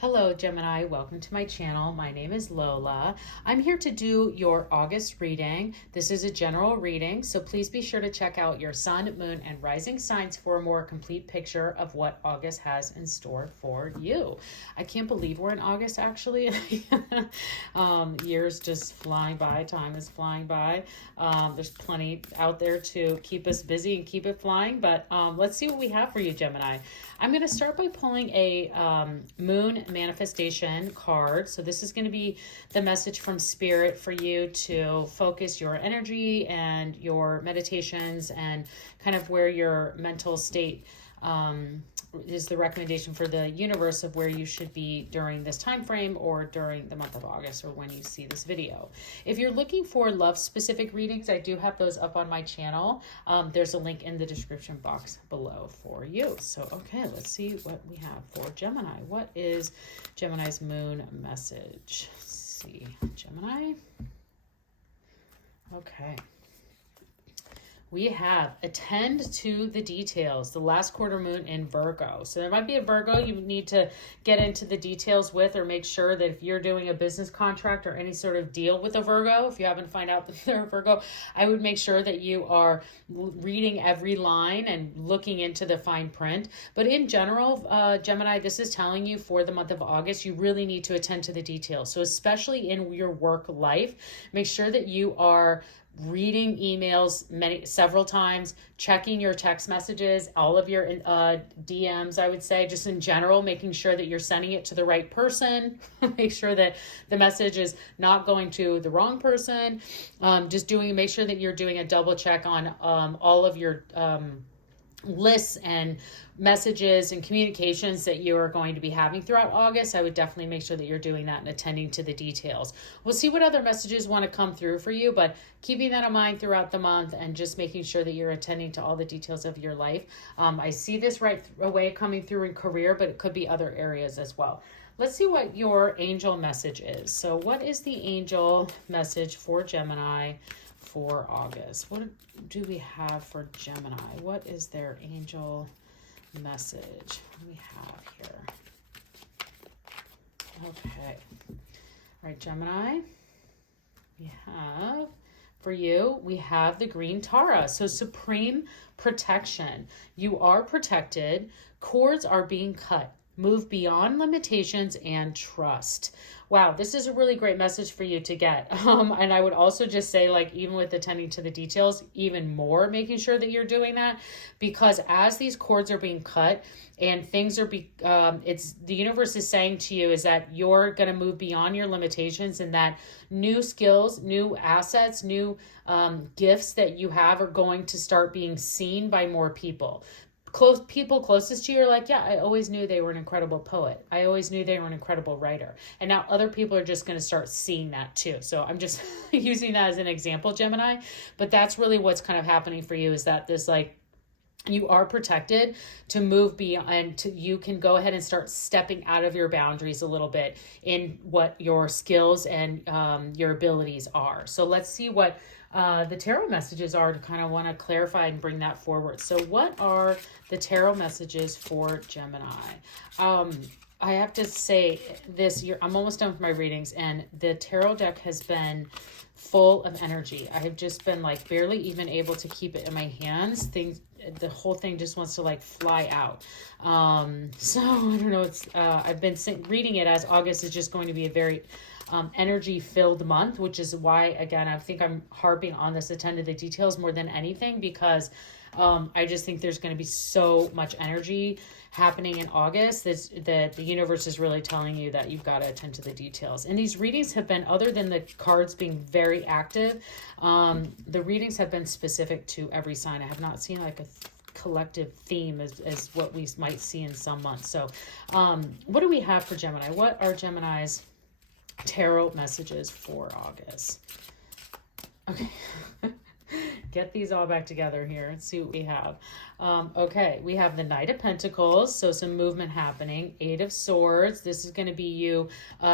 Hello Gemini, welcome to my channel. My name is Lola. I'm here to do your August reading. This is a general reading, so please be sure to check out your sun, moon, and rising signs for a more complete picture of what August has in store for you. I can't believe we're in August actually. Years just flying by, time is flying by. There's plenty out there to keep us busy and keep it flying, but let's see what we have for you, Gemini. I'm going to start by pulling a moon manifestation card. So this is going to be the message from Spirit for you to focus your energy and your meditations and kind of where your mental state is the recommendation for the universe of where you should be during this time frame or during the month of August or when you see this video. If you're looking for love specific readings, I do have those up on my channel. There's a link in the description box below for you. So, okay, let's see what we have for Gemini. What is Gemini's moon message? Let's see, Gemini. Okay. We have attend to the details, the last quarter moon in Virgo. So there might be a Virgo you need to get into the details with, or make sure that if you're doing a business contract or any sort of deal with a Virgo, if you haven't found out that they're a Virgo, I would make sure that you are reading every line and looking into the fine print. But in general, Gemini, this is telling you for the month of August, you really need to attend to the details. So especially in your work life, make sure that you are reading emails several times, checking your text messages, all of your DMs, I would say, just in general, making sure that you're sending it to the right person. Make sure that the message is not going to the wrong person. Make sure that you're doing a double check on all of your lists and messages and communications that you are going to be having throughout August. I would definitely make sure that you're doing that and attending to the details. We'll see what other messages want to come through for you, but keeping that in mind throughout the month and just making sure that you're attending to all the details of your life. I see this right away coming through in career, but it could be other areas as well. Let's see what your angel message is. So what is the angel message for Gemini for August? What do we have for Gemini? What is their angel message? What do we have here? Okay. All right, Gemini. We have, for you, we have the green Tara. So supreme protection. You are protected. Cords are being cut. Move beyond limitations and trust. Wow, this is a really great message for you to get. And I would also just say, like, even with attending to the details, even more making sure that you're doing that, because as these cords are being cut and things are the universe is saying to you is that you're going to move beyond your limitations, and that new skills, new assets, new gifts that you have are going to start being seen by more people. People closest to you are like, yeah, I always knew they were an incredible poet. I always knew they were an incredible writer. And now other people are just going to start seeing that too. So I'm just using that as an example, Gemini. But that's really what's kind of happening for you, is that this, like, you are protected to move beyond, you can go ahead and start stepping out of your boundaries a little bit in what your skills and your abilities are. So let's see what the tarot messages are to kind of want to clarify and bring that forward. So what are the tarot messages for Gemini? I have to say this, I'm almost done with my readings, and the tarot deck has been full of energy. I have just been like barely even able to keep it in my hands. The whole thing just wants to like fly out. So I don't know. I've been reading it as August is just going to be a very energy filled month, which is why, again, I think I'm harping on this attend to the details more than anything, because I just think there's going to be so much energy happening in August that the universe is really telling you that you've got to attend to the details. And these readings have been, other than the cards being very active, the readings have been specific to every sign. I have not seen like a collective theme as what we might see in some months. So what do we have for Gemini? What are Gemini's tarot messages for August? Okay. get these all back together here and see what we have. Okay, we have the Knight of Pentacles, so some movement happening. Eight of Swords, this is going to be you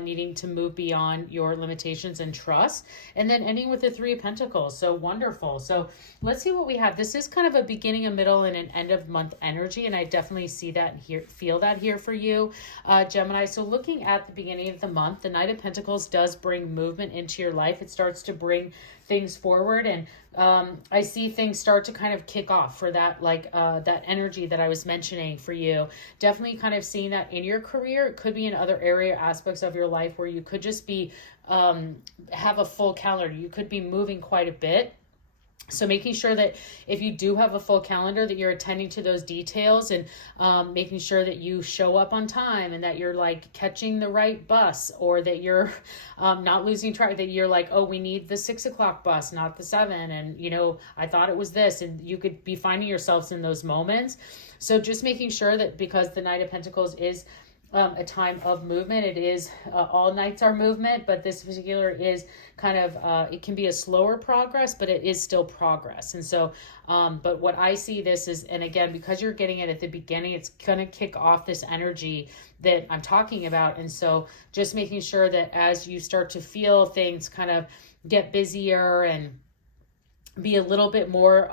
needing to move beyond your limitations and trust. And then ending with the Three of Pentacles, so wonderful. So let's see what we have. This is kind of a beginning, a middle, and an end of month energy, and I definitely see that here, feel that here for you, Gemini. So looking at the beginning of the month, the Knight of Pentacles does bring movement into your life. It starts to bring things forward, and I see things start to kind of kick off for that, like that energy that I was mentioning for you. Definitely kind of seeing that in your career. It could be in other aspects of your life where you could just be have a full calendar. You could be moving quite a bit. So making sure that if you do have a full calendar, that you're attending to those details, and making sure that you show up on time, and that you're like catching the right bus, or that you're not losing track, that you're like, oh, we need the 6 o'clock bus, not the 7. And, you know, I thought it was this, and you could be finding yourselves in those moments. So just making sure that, because the Knight of Pentacles is a time of movement. It is all nights are movement, but this particular is kind of it can be a slower progress, but it is still progress. And so but what I see this is, and again, because you're getting it at the beginning, it's going to kick off this energy that I'm talking about. And so just making sure that as you start to feel things kind of get busier and be a little bit more,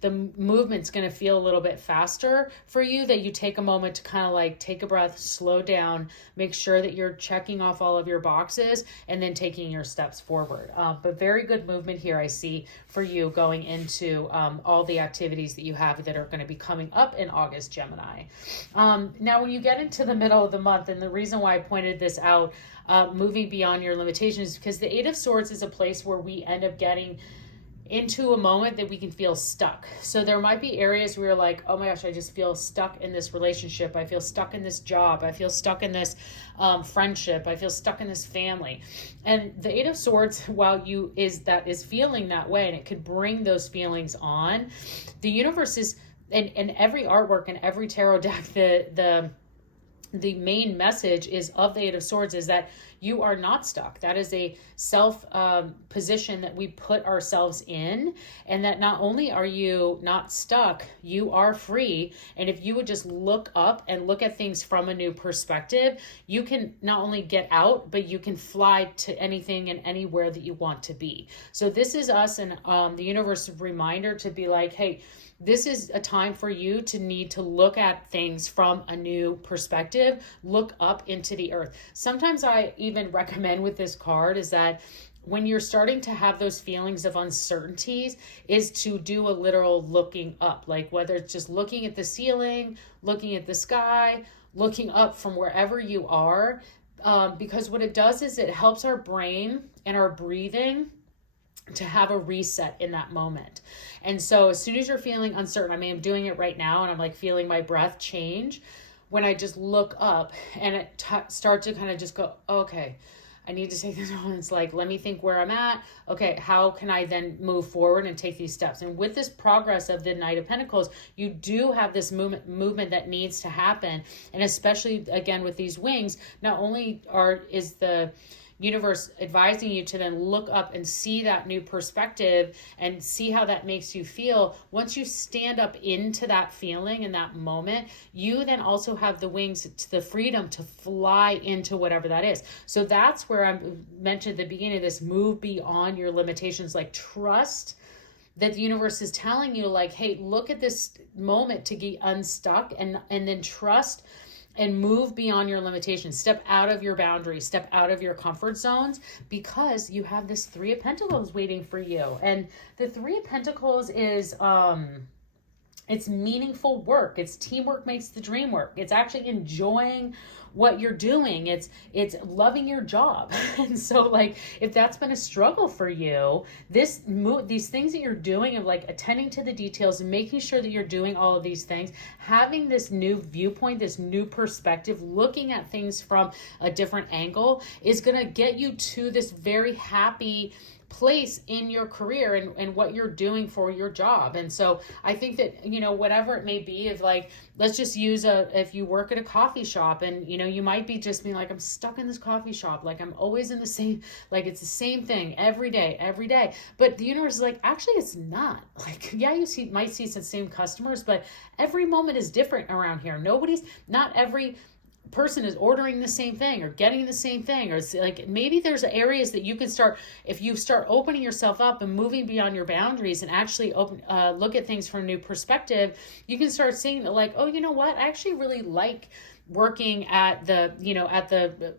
the movement's going to feel a little bit faster for you, that you take a moment to kind of like take a breath, slow down, make sure that you're checking off all of your boxes, and then taking your steps forward. But very good movement here I see for you going into all the activities that you have that are going to be coming up in August, Gemini. Now, when you get into the middle of the month, and the reason why I pointed this out, moving beyond your limitations, because the Eight of Swords is a place where we end up getting into a moment that we can feel stuck. So there might be areas where you're like, oh my gosh, I just feel stuck in this relationship. I feel stuck in this job. I feel stuck in this friendship. I feel stuck in this family. And the Eight of Swords, while is feeling that way, and it could bring those feelings on, the universe is, and every artwork and every tarot deck, the main message is of the Eight of Swords is that you are not stuck. That is a self position that we put ourselves in, and that not only are you not stuck, you are free. And if you would just look up and look at things from a new perspective, you can not only get out, but you can fly to anything and anywhere that you want to be. So this is us and the universe's reminder to be like, hey, this is a time for you to need to look at things from a new perspective, look up into the earth. Sometimes I even recommend with this card is that when you're starting to have those feelings of uncertainties, is to do a literal looking up, like whether it's just looking at the ceiling, looking at the sky, looking up from wherever you are, because what it does is it helps our brain and our breathing to have a reset in that moment. And so as soon as you're feeling uncertain, I mean, I'm doing it right now and I'm like feeling my breath change when I just look up and it start to kind of just go, okay, I need to take this moment. It's like, let me think where I'm at. Okay, how can I then move forward and take these steps? And with this progress of the Knight of Pentacles, you do have this movement that needs to happen. And especially again with these wings, not only is the universe advising you to then look up and see that new perspective and see how that makes you feel. Once you stand up into that feeling in that moment, you then also have the wings, the freedom to fly into whatever that is. So that's where I mentioned at the beginning of this, move beyond your limitations, like trust that the universe is telling you like, hey, look at this moment to get unstuck, and then trust and move beyond your limitations. Step out of your boundaries, step out of your comfort zones, because you have this Three of Pentacles waiting for you. And the Three of Pentacles is, it's meaningful work. It's teamwork makes the dream work. It's actually enjoying what you're doing. It's loving your job. And so like, if that's been a struggle for you, these things that you're doing of like attending to the details and making sure that you're doing all of these things, having this new viewpoint, this new perspective, looking at things from a different angle is going to get you to this very happy place in your career and what you're doing for your job. And so I think that, you know, whatever it may be, of like, let's just use if you work at a coffee shop and, you know, you might be just being like, I'm stuck in this coffee shop. Like I'm always in the same, like it's the same thing every day. But the universe is like, actually, it's not. Like, yeah, might see some same customers, but every moment is different around here. Not every person is ordering the same thing or getting the same thing, or it's like maybe there's areas that you can start, if you start opening yourself up and moving beyond your boundaries and actually look at things from a new perspective, you can start seeing that, like, oh, you know what, I actually really like working at the, you know, at the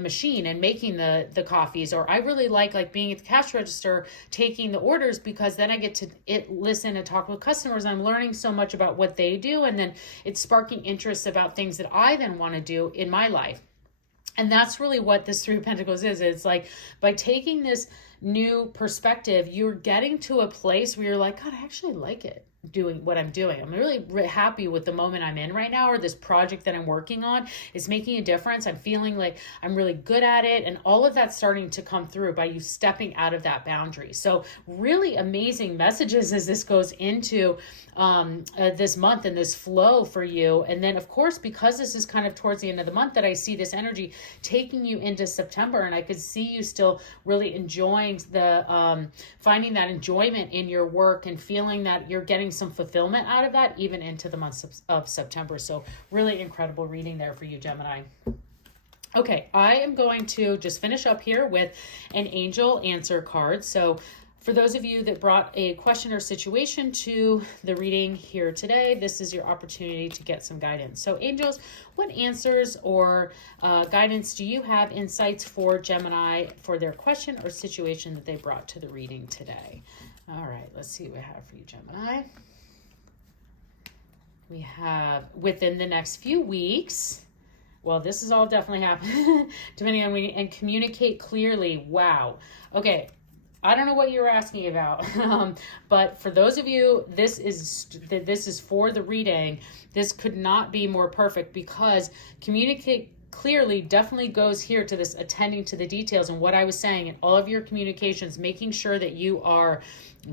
machine and making the coffees, or I really like being at the cash register taking the orders, because then I get to listen and talk with customers. I'm learning so much about what they do, and then it's sparking interest about things that I then want to do in my life. And that's really what this Three of Pentacles is. It's like, by taking this new perspective, you're getting to a place where you're like, God, I actually like it, doing what I'm doing. I'm really happy with the moment I'm in right now, or this project that I'm working on is making a difference. I'm feeling like I'm really good at it. And all of that's starting to come through by you stepping out of that boundary. So really amazing messages as this goes into this month and this flow for you. And then of course, because this is kind of towards the end of the month, that I see this energy taking you into September, and I could see you still really enjoying the, finding that enjoyment in your work and feeling that you're getting some fulfillment out of that even into the month of September. So really incredible reading there for you, Gemini. Okay, I am going to just finish up here with an angel answer card. So for those of you that brought a question or situation to the reading here today, this is your opportunity to get some guidance. So angels, what answers or guidance do you have, insights for Gemini for their question or situation that they brought to the reading today? All right, let's see what we have for you, Gemini. We have within the next few weeks. Well, this is all definitely happening, depending on when you, and communicate clearly. Wow. Okay. I don't know what you were asking about, but for those of you, this is for the reading. This could not be more perfect, because communicate clearly definitely goes here to this attending to the details and what I was saying in all of your communications, making sure that you are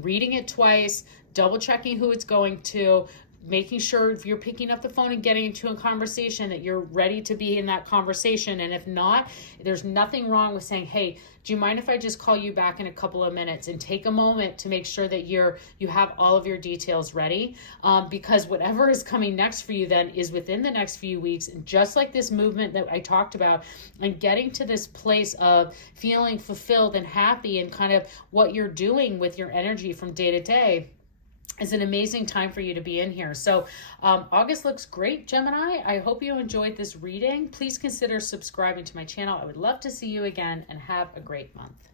reading it twice, double checking who it's going to, making sure if you're picking up the phone and getting into a conversation that you're ready to be in that conversation. And if not, there's nothing wrong with saying, hey, do you mind if I just call you back in a couple of minutes, and take a moment to make sure that you have all of your details ready, because whatever is coming next for you then is within the next few weeks. And just like this movement that I talked about, and getting to this place of feeling fulfilled and happy and kind of what you're doing with your energy from day to day, is an amazing time for you to be in here. So August looks great, Gemini. I hope you enjoyed this reading. Please consider subscribing to my channel. I would love to see you again, and have a great month.